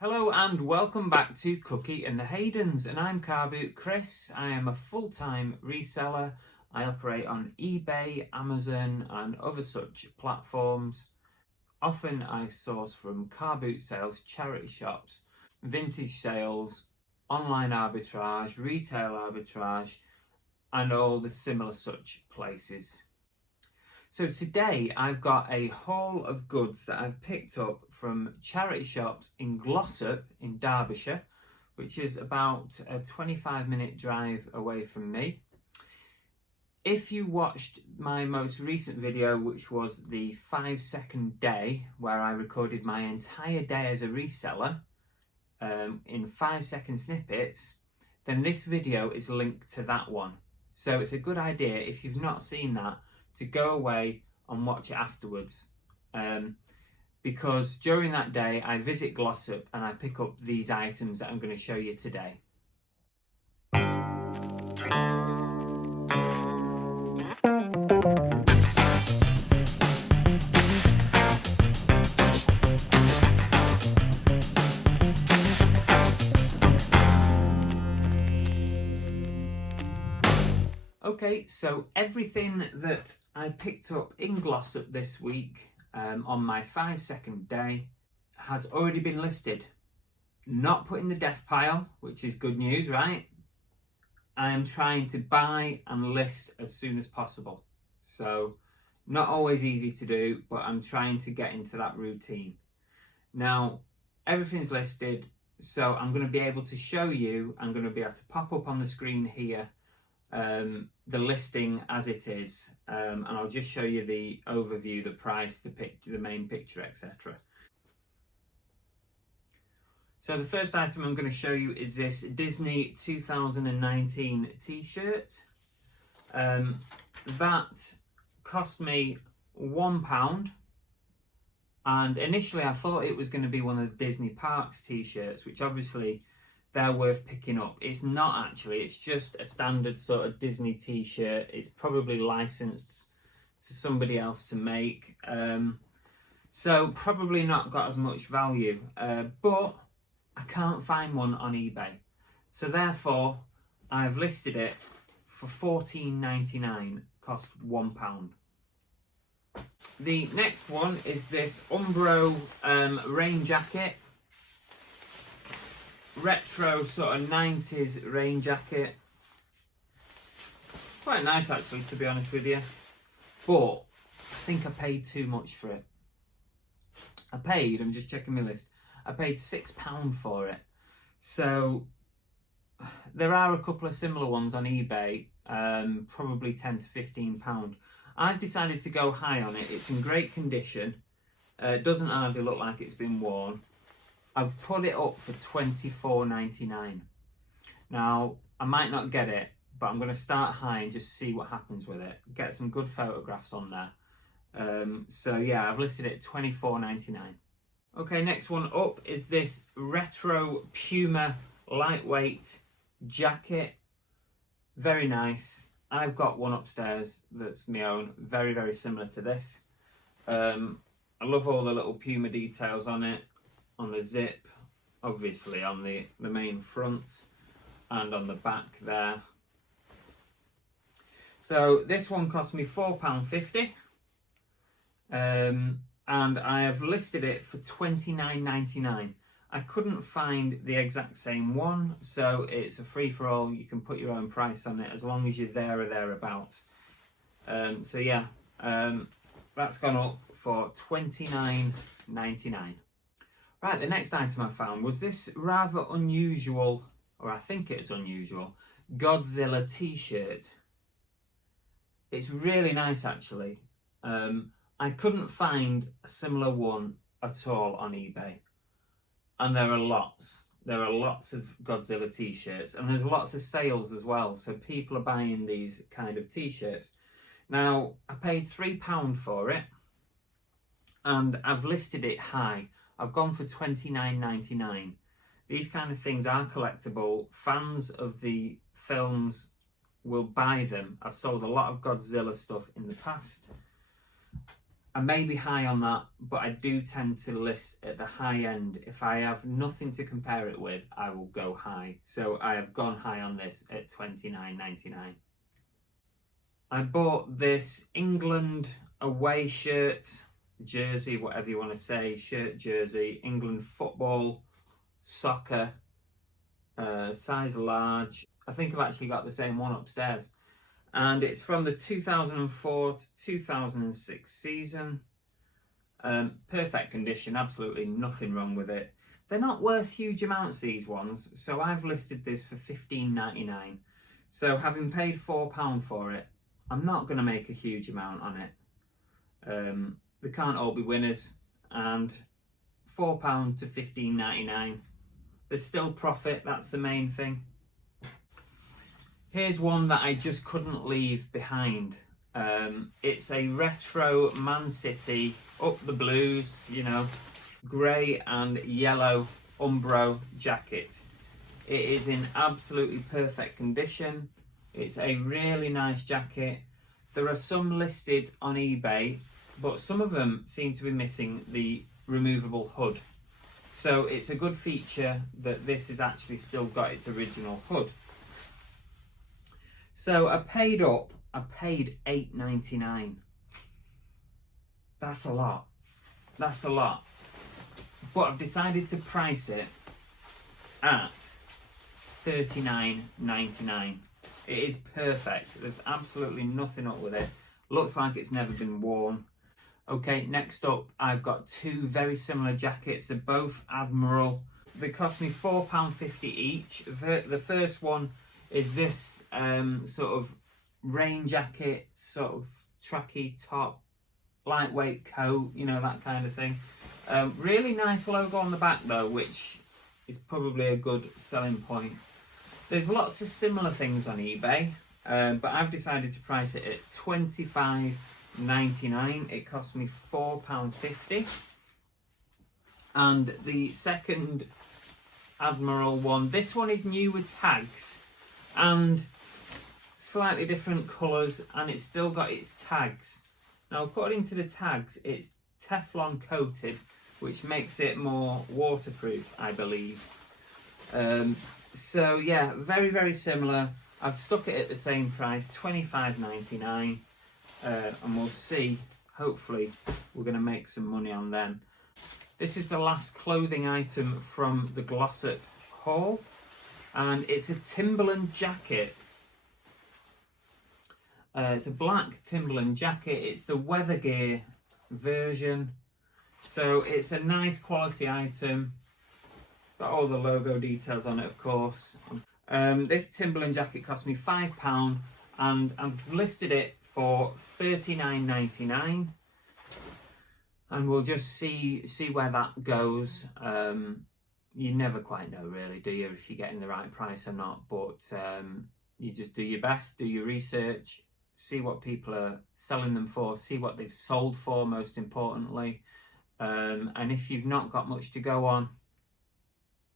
Hello and welcome back to Cookie and the Haydens, and I'm Car Boot Chris. I am a full-time reseller. I operate on eBay, Amazon and other such platforms. Often I source from car boot sales, charity shops, vintage sales, online arbitrage, retail arbitrage and all the similar such places. So today I've got a haul of goods that I've picked up from charity shops in Glossop in Derbyshire, which is about a 25-minute drive away from me. If you watched my most recent video, which was the 5-second day, where I recorded my entire day as a reseller in 5-second snippets, then this video is linked to that one. So it's a good idea, if you've not seen that, to go away and watch it afterwards, because during that day I visit Glossop and I pick up these items that I'm going to show you today. Okay, so everything that I picked up in Glossop this week on my 5-second day has already been listed. Not put in the death pile, which is good news, right? I am trying to buy and list as soon as possible. So not always easy to do, but I'm trying to get into that routine. Now, everything's listed, so I'm going to be able to show you, I'm going to be able to pop up on the screen here the listing as it is, and I'll just show you the overview, the price, the picture, the main picture, etc. So the first item I'm going to show you is this Disney 2019 t-shirt. That cost me £1, and initially I thought it was going to be one of the Disney Parks t-shirts, which obviously they're worth picking up. It's not actually, it's just a standard sort of Disney t-shirt. It's probably licensed to somebody else to make, so probably not got as much value, but I can't find one on eBay, so therefore I've listed it for £14.99, cost £1. The next one is this Umbro rain jacket. Retro sort of 90s rain jacket. Quite nice actually, to be honest with you, but I think I paid too much for it. I'm just checking my list, I paid £6 for it. So there are a couple of similar ones on eBay, probably £10 to £15. I've decided to go high on it. It's in great condition, it doesn't hardly look like it's been worn. I've put it up for £24.99. Now, I might not get it, but I'm going to start high and just see what happens with it. Get some good photographs on there. So yeah, I've listed it at £24.99. Okay, next one up is this retro Puma lightweight jacket. Very nice. I've got one upstairs that's my own, very, very similar to this. I love all the little Puma details on it. On the zip, obviously on the main front and on the back there. So this one cost me £4.50, and I have listed it for £29.99. I couldn't find the exact same one, so it's a free-for-all. You can put your own price on it as long as you're there or thereabouts. So yeah, that's gone up for £29.99. Right, the next item I found was this rather unusual, or I think it's unusual, Godzilla t-shirt. It's really nice actually. I couldn't find a similar one at all on eBay. And there are lots. There are lots of Godzilla t-shirts, and there's lots of sales as well, so people are buying these kind of t-shirts. Now, I paid £3 for it, and I've listed it high. I've gone for £29.99. These kind of things are collectible. Fans of the films will buy them. I've sold a lot of Godzilla stuff in the past. I may be high on that, but I do tend to list at the high end. If I have nothing to compare it with, I will go high. So I have gone high on this at $29.99. I bought this England away shirt, jersey, whatever you want to say, shirt, jersey, England football, soccer, size large. I think I've actually got the same one upstairs. And it's from the 2004 to 2006 season. Perfect condition, absolutely nothing wrong with it. They're not worth huge amounts, these ones, so I've listed this for $15.99. So having paid £4 for it, I'm not going to make a huge amount on it. They can't all be winners, and £4 to $15.99. There's still profit, that's the main thing. Here's one that I just couldn't leave behind. It's a retro Man City, up the blues, you know, grey and yellow Umbro jacket. It is in absolutely perfect condition. It's a really nice jacket. There are some listed on eBay, but some of them seem to be missing the removable hood. So it's a good feature that this has actually still got its original hood. So I paid $8.99. That's a lot. That's a lot. But I've decided to price it at $39.99. It is perfect. There's absolutely nothing up with it. Looks like it's never been worn. Okay, next up, I've got two very similar jackets. They're both Admiral. They cost me £4.50 each. The first one is this sort of rain jacket, sort of tracky top, lightweight coat, you know, that kind of thing. Really nice logo on the back though, which is probably a good selling point. There's lots of similar things on eBay, but I've decided to price it at $25.99. It cost me £4.50. And the second Admiral one, this one is new with tags and slightly different colours, and it's still got its tags. Now, according to the tags, it's Teflon coated, which makes it more waterproof, I believe. So yeah, very, very similar. I've stuck it at the same price, $25.99, and we'll see. Hopefully, we're going to make some money on them. This is the last clothing item from the Glossop haul, and it's a Timberland jacket. It's a black Timberland jacket. It's the weather gear version, so it's a nice quality item. Got all the logo details on it, of course. This Timberland jacket cost me £5, and I've listed it for $39.99. And we'll just see where that goes. You never quite know, really, do you, if you're getting the right price or not? But you just do your best, do your research, see what people are selling them for, see what they've sold for, most importantly. And if you've not got much to go on,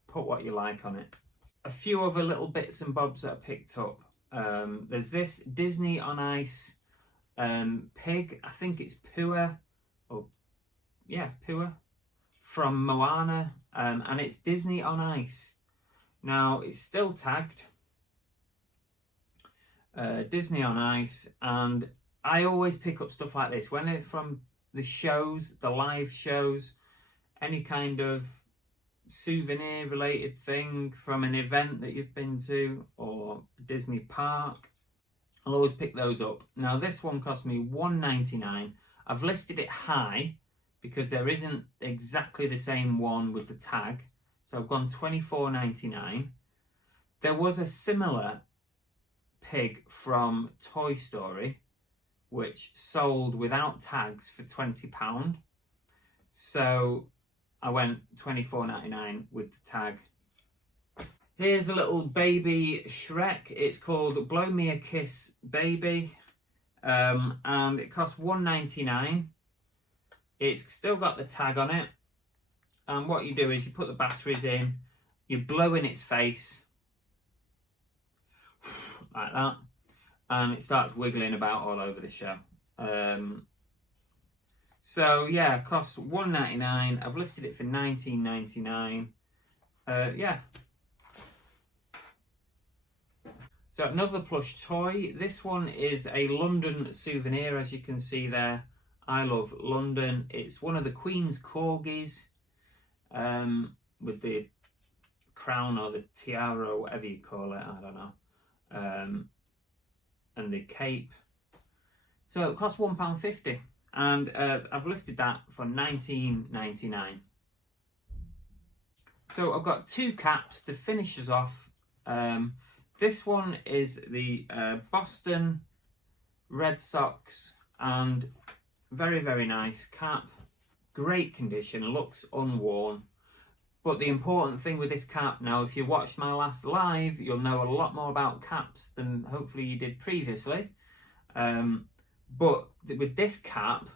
put what you like on it. A few other little bits and bobs that I picked up. There's this Disney on Ice pig. I think it's Pua, or yeah, Pua, from Moana, and it's Disney on Ice. Now, it's still tagged Disney on Ice, and I always pick up stuff like this when it's from the shows, the live shows, any kind of souvenir related thing from an event that you've been to or Disney park. I'll always pick those up. Now, this one cost me $1.99. I've listed it high because there isn't exactly the same one with the tag, so I've gone $24.99. There was a similar pig from Toy Story which sold without tags for £20, so I went $24.99 with the tag. Here's a little baby Shrek. It's called Blow Me a Kiss Baby, and it costs $1.99. It's still got the tag on it, and what you do is you put the batteries in, you blow in its face like that, and it starts wiggling about all over the show. So yeah, costs $1.99. I've listed it for $19.99. Yeah. So another plush toy. This one is a London souvenir, as you can see there. I love London. It's one of the Queen's Corgis, with the crown or the tiara or whatever you call it, I don't know. And the cape. So it costs £1.50, and I've listed that for $19.99. So I've got two caps to finish us off. This one is the Boston Red Sox, and very, very nice cap. Great condition, looks unworn. But the important thing with this cap, now if you watched my last live, you'll know a lot more about caps than hopefully you did previously. But with this cap,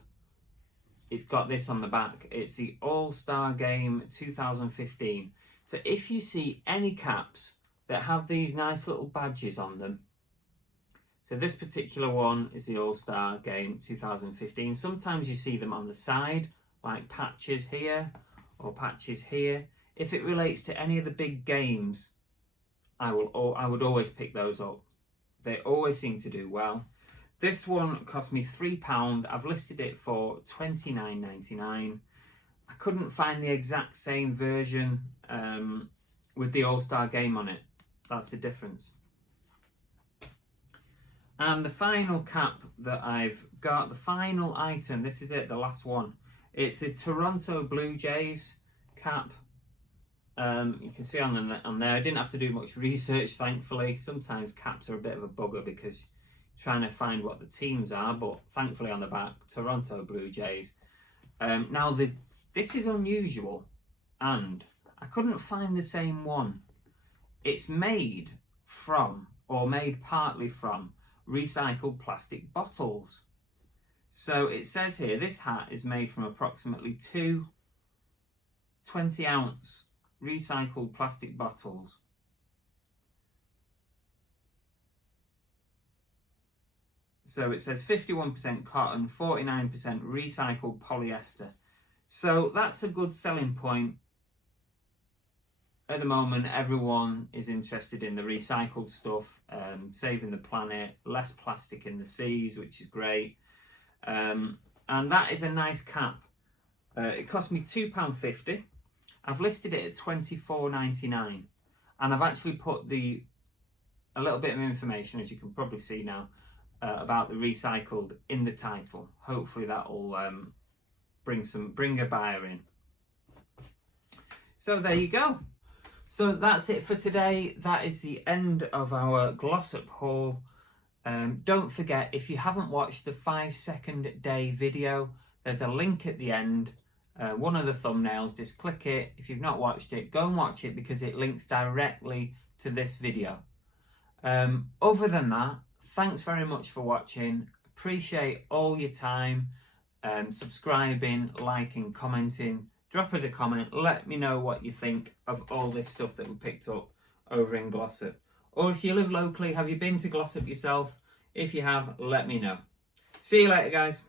it's got this on the back. It's the All-Star Game 2015. So if you see any caps that have these nice little badges on them, so this particular one is the All-Star Game 2015. Sometimes you see them on the side, like patches here or patches here. If it relates to any of the big games, I would always pick those up. They always seem to do well. This one cost me £3. I've listed it for $29.99. I couldn't find the exact same version with the All-Star Game on it. That's the difference. And the final cap that I've got, the final item, this is it, the last one. It's the Toronto Blue Jays cap. You can see on there, I didn't have to do much research, thankfully. Sometimes caps are a bit of a bugger because you're trying to find what the teams are, but thankfully on the back, Toronto Blue Jays. Now, this is unusual, and I couldn't find the same one. It's made from, or made partly from, recycled plastic bottles. So it says here, this hat is made from approximately 2 20-ounce recycled plastic bottles. So it says 51% cotton, 49% recycled polyester. So that's a good selling point. At the moment, everyone is interested in the recycled stuff, saving the planet, less plastic in the seas, which is great. And that is a nice cap. It cost me £2.50. I've listed it at $24.99, and I've actually put a little bit of information, as you can probably see now, about the recycled in the title. Hopefully that will bring a buyer in. So there you go. So that's it for today. That is the end of our Glossop haul. Don't forget, if you haven't watched the 5-second day video, there's a link at the end. One of the thumbnails, just click it. If you've not watched it, go and watch it because it links directly to this video. Other than that, thanks very much for watching. Appreciate all your time, subscribing, liking, commenting. Drop us a comment. Let me know what you think of all this stuff that we picked up over in Glossop. Or if you live locally, have you been to Glossop yourself? If you have, let me know. See you later, guys.